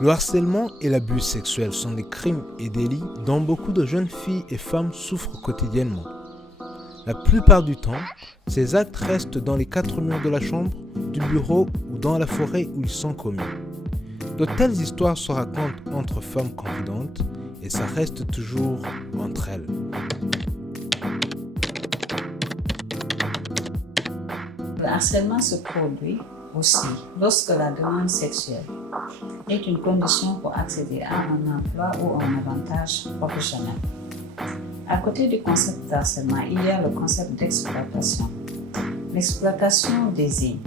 Le harcèlement et l'abus sexuel sont des crimes et délits dont beaucoup de jeunes filles et femmes souffrent quotidiennement. La plupart du temps, ces actes restent dans les quatre murs de la chambre, du bureau ou dans la forêt où ils sont commis. De telles histoires se racontent entre femmes confidentes et ça reste toujours entre elles. Le harcèlement se produit aussi lorsque la demande sexuelle est une condition pour accéder à un emploi ou un avantage professionnel. À côté du concept d'harcèlement, il y a le concept d'exploitation. L'exploitation désigne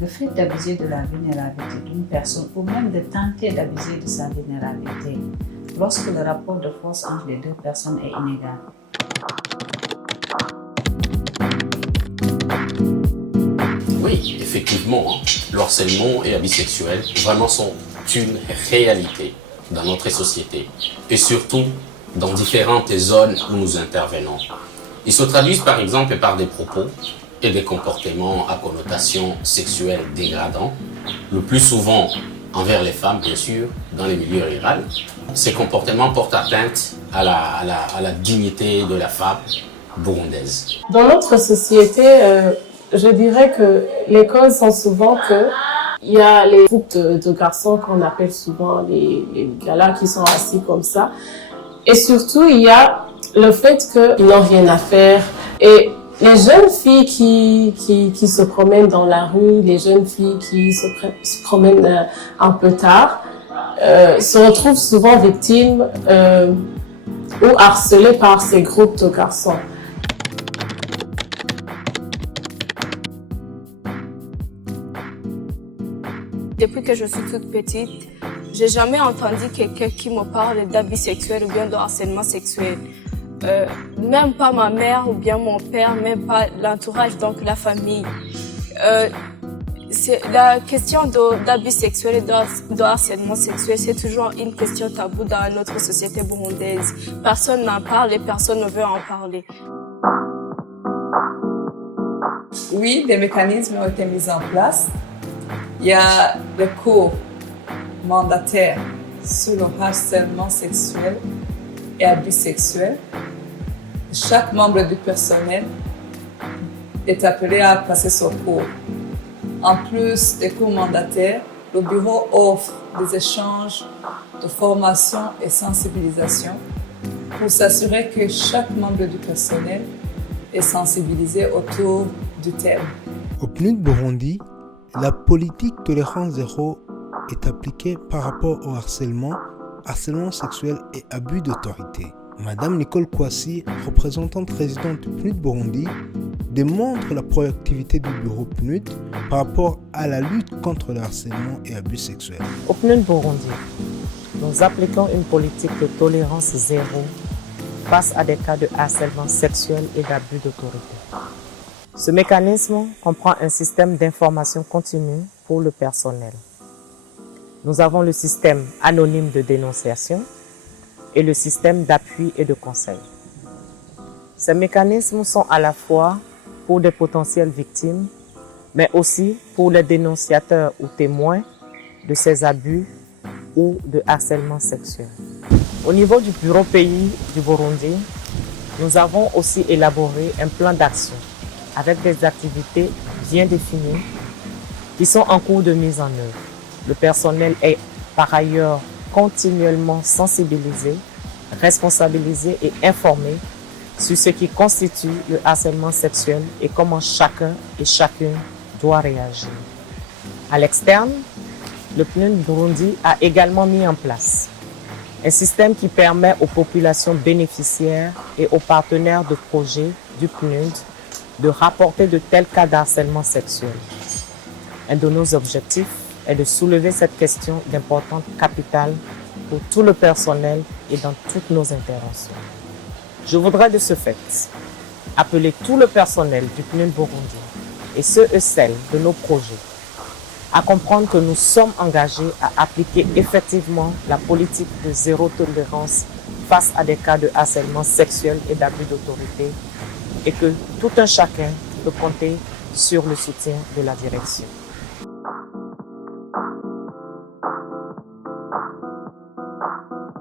le fait d'abuser de la vulnérabilité d'une personne ou même de tenter d'abuser de sa vulnérabilité lorsque le rapport de force entre les deux personnes est inégal. Oui, effectivement, le harcèlement et l'abus sexuel vraiment sont une réalité dans notre société et surtout dans différentes zones où nous intervenons. Ils se traduisent par exemple par des propos et des comportements à connotation sexuelle dégradants, le plus souvent envers les femmes bien sûr, dans les milieux ruraux. Ces comportements portent atteinte à la dignité de la femme burundaise. Dans notre société, je dirais que les causes sont souvent que il y a les groupes de garçons qu'on appelle souvent les galas qui sont assis comme ça. Et surtout, il y a le fait qu'ils n'ont rien à faire. Et les jeunes filles qui se promènent dans la rue, les jeunes filles qui se promènent un peu tard, se retrouvent souvent victimes ou harcelées par ces groupes de garçons. Depuis que je suis toute petite, j'ai jamais entendu quelqu'un qui me parle d'abus sexuels ou bien de harcèlement sexuel. Même pas ma mère ou bien mon père, même pas l'entourage, donc la famille. La question d'abus sexuel et de harcèlement sexuel, c'est toujours une question taboue dans notre société burundaise. Personne n'en parle et personne ne veut en parler. Oui, des mécanismes ont été mis en place. Il y a le cours mandataire sur le harcèlement sexuel et abus sexuels. Chaque membre du personnel est appelé à passer ce cours. En plus des cours mandataires, le bureau offre des échanges de formation et sensibilisation pour s'assurer que chaque membre du personnel est sensibilisé autour du thème. Au PNUD Burundi, la politique tolérance zéro est appliquée par rapport au harcèlement sexuel et abus d'autorité. Madame Nicole Kwasi, représentante résidente du PNUD Burundi, démontre la proactivité du bureau PNUD par rapport à la lutte contre le harcèlement et abus sexuels. Au PNUD Burundi, nous appliquons une politique de tolérance zéro face à des cas de harcèlement sexuel et d'abus d'autorité. Ce mécanisme comprend un système d'information continue pour le personnel. Nous avons le système anonyme de dénonciation et le système d'appui et de conseil. Ces mécanismes sont à la fois pour des potentielles victimes, mais aussi pour les dénonciateurs ou témoins de ces abus ou de harcèlement sexuel. Au niveau du bureau pays du Burundi, nous avons aussi élaboré un plan d'action avec des activités bien définies qui sont en cours de mise en œuvre. Le personnel est par ailleurs continuellement sensibilisé, responsabilisé et informé sur ce qui constitue le harcèlement sexuel et comment chacun et chacune doit réagir. À l'externe, le PNUD Burundi a également mis en place un système qui permet aux populations bénéficiaires et aux partenaires de projets du PNUD de rapporter de tels cas d'harcèlement sexuel. Un de nos objectifs est de soulever cette question d'importance capitale pour tout le personnel et dans toutes nos interventions. Je voudrais de ce fait appeler tout le personnel du PNUD Burundi et ceux et celles de nos projets à comprendre que nous sommes engagés à appliquer effectivement la politique de zéro tolérance face à des cas de harcèlement sexuel et d'abus d'autorité et que tout un chacun peut compter sur le soutien de la direction.